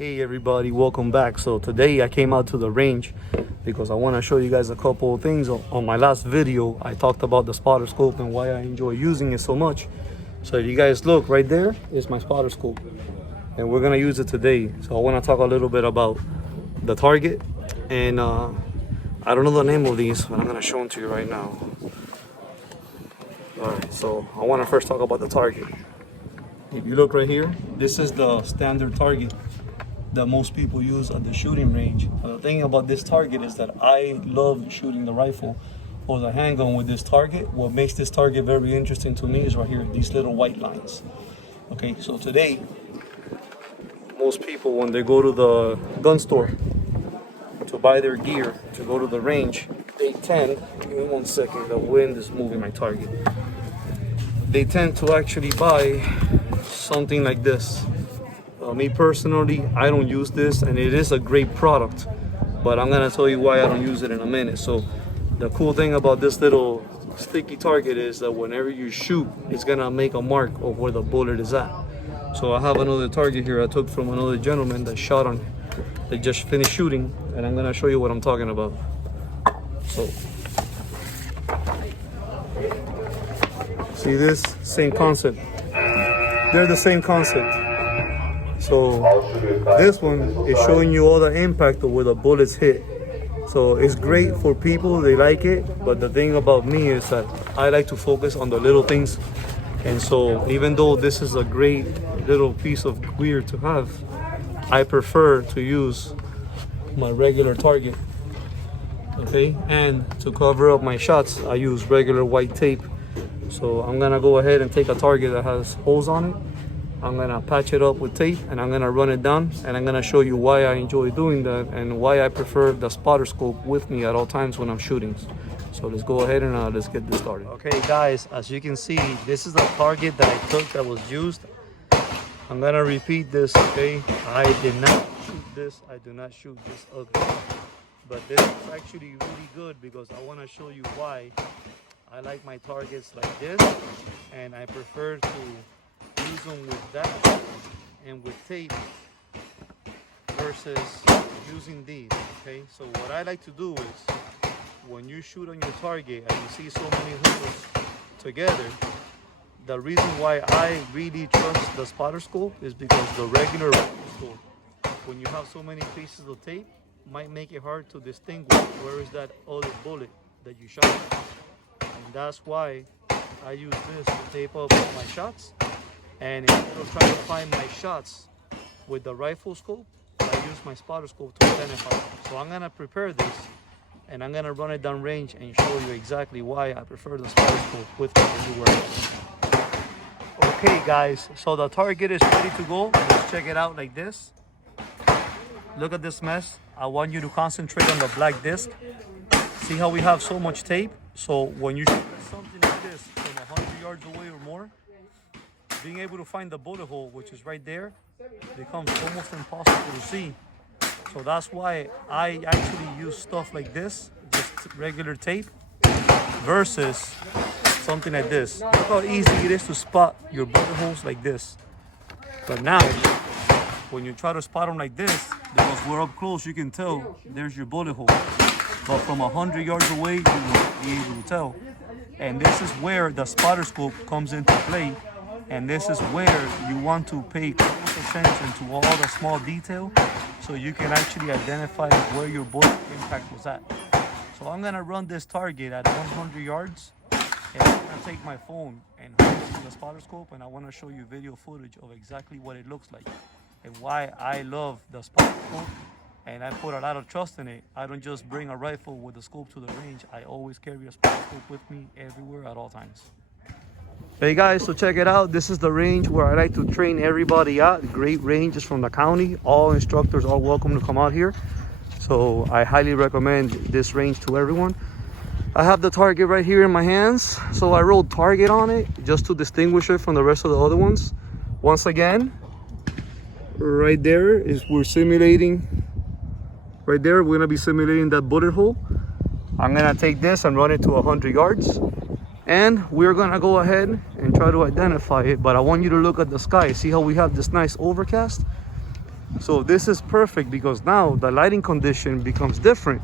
Hey everybody, welcome back. So today I came out to the range because I want to show you guys a couple of things. On my last video I talked about the spotter scope and why I enjoy using it so much. So if you guys look right there is my spotter scope and we're gonna use it today. So I want to talk a little bit about the target and I don't know the name of these, but I'm gonna show them to you right now. Alright, so I want to first talk about the target. If you look right here, this is the standard target that most people use at the shooting range. The thing about this target is that I love shooting the rifle or the handgun with this target. What makes this target very interesting to me is right here, these little white lines. Okay, so today, most people when they go to the gun store to buy their gear, to go to the range, they tend, give me 1 second, the wind is moving my target. They tend to actually buy something like this. Me personally, I don't use this and it is a great product, but I'm gonna tell you why I don't use it in a minute. So the cool thing about this little sticky target is that whenever you shoot, it's gonna make a mark of where the bullet is at. So I have another target here I took from another gentleman that shot on, that just finished shooting, and I'm gonna show you what I'm talking about. So see this, same concept. They're the same concept. So this one is showing you all the impact of where the bullets hit. So it's great for people, they like it, but the thing about me is that I like to focus on the little things. And so even though this is a great little piece of gear to have, I prefer to use my regular target. Okay, and to cover up my shots, I use regular white tape. So I'm gonna go ahead and take a target that has holes on it. I'm gonna patch it up with tape and I'm gonna run it down, and I'm gonna show you why I enjoy doing that and why I prefer the spotter scope with me at all times when I'm shooting. So let's go ahead and let's get this started. Okay guys, as you can see, this is the target that I took that was used. I'm gonna repeat this, okay? I did not shoot this, I do not shoot this ugly. But this is actually really good because I wanna show you why I like my targets like this, and I prefer to use them with that and with tape versus using these. Okay, so what I like to do is when you shoot on your target and you see so many holes together, the reason why I really trust the spotter scope is because the regular scope, when you have so many pieces of tape, might make it hard to distinguish where is that other bullet that you shot at. And that's why I use this to tape up my shots. And instead of trying to find my shots with the rifle scope, I use my spotter scope to identify them. So I'm gonna prepare this and I'm gonna run it down range and show you exactly why I prefer the spotter scope with me everywhere. Okay guys, so the target is ready to go. Let's check it out like this. Look at this mess. I want you to concentrate on the black disc. See how we have so much tape? So when you shoot at something like this from 100 yards away or more, being able to find the bullet hole, which is right there, becomes almost impossible to see. So that's why I actually use stuff like this, just regular tape, versus something like this. Look how easy it is to spot your bullet holes like this. But now, when you try to spot them like this, because we're up close, you can tell there's your bullet hole. But from 100 yards away, you won't be able to tell. And this is where the spotter scope comes into play. And this is where you want to pay close attention to all the small detail so you can actually identify where your bullet impact was at. So I'm gonna run this target at 100 yards and I'm gonna take my phone and hold it to the spotter scope, and I wanna show you video footage of exactly what it looks like and why I love the spotter scope, and I put a lot of trust in it. I don't just bring a rifle with the scope to the range. I always carry a spotter scope with me everywhere at all times. Hey guys, so check it out. This is the range where I like to train everybody at. Great ranges from the county. All instructors are welcome to come out here. So I highly recommend this range to everyone. I have the target right here in my hands. So I wrote target on it just to distinguish it from the rest of the other ones. Once again, right there is we're simulating. Right there, we're gonna be simulating that bullet hole. I'm gonna take this and run it to 100 yards. And we're gonna go ahead and try to identify it, but I want you to look at the sky. See how we have this nice overcast? So this is perfect because now the lighting condition becomes different.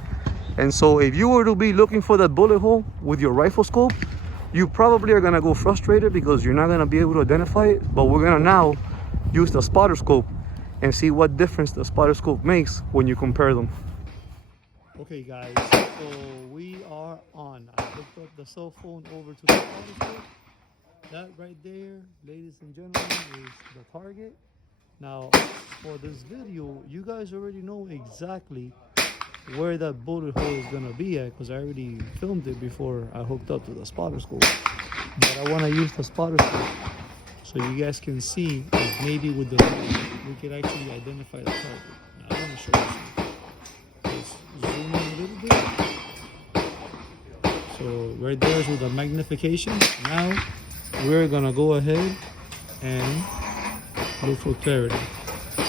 And so if you were to be looking for that bullet hole with your rifle scope, you probably are gonna go frustrated because you're not gonna be able to identify it. But we're gonna now use the spotter scope and see what difference the spotter scope makes when you compare them. Okay guys, so we are on. I hooked up the cell phone over to the spotter scope. That right there, ladies and gentlemen, is the target. Now, for this video, you guys already know exactly where that bullet hole is gonna be at because I already filmed it before I hooked up to the spotter scope. But I wanna use the spotter scope so you guys can see if maybe with the we could actually identify the target. Now, I wanna show you something. Let's zoom in a little bit. So right there is with the magnification. Now we're gonna go ahead and look for clarity. We're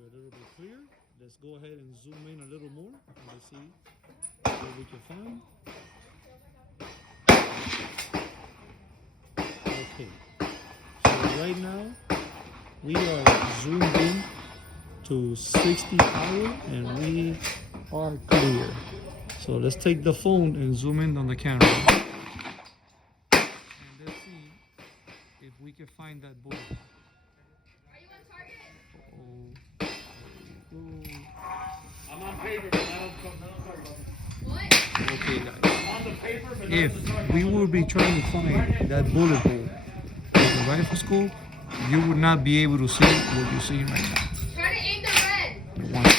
a little bit clear. Let's go ahead and zoom in a little more and let's see what we can find. Okay, so right now we are zoomed in to 60 power and we are clear. So let's take the phone and zoom in on the camera. And let's see if we can find that bullet. Are you on target? I'm on paper, but I don't target. What? Okay guys. I'm on the paper, but if we would be trying to find that bullet hole with the rifle scope, you would not be able to see what you're seeing right now. Try to aim the red.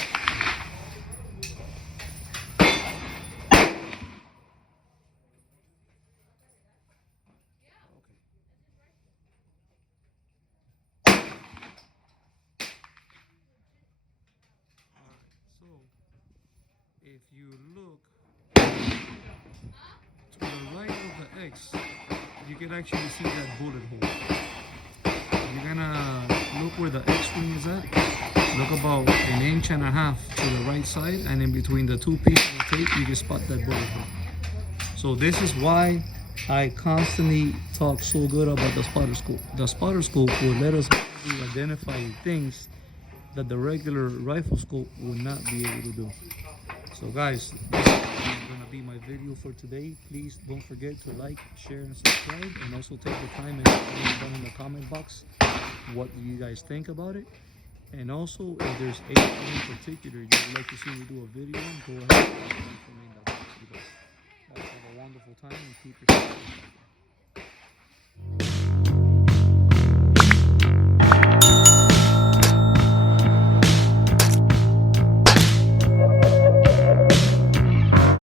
If you look to the right of the X, you can actually see that bullet hole. You're gonna look where the X ring is at. Look about 1.5 inches to the right side, and in between the two pieces of tape, you can spot that bullet hole. So this is why I constantly talk so good about the spotter scope. The spotter scope will let us identify things that the regular rifle scope will not be able to do. So guys, this is gonna be my video for today. Please don't forget to like, share, and subscribe, and also take the time and comment down in the comment box what you guys think about it. And also, if there's anything in particular you would like to see me do a video on, go ahead and comment for me in the box. Guys, have a wonderful time and keep yourself safe.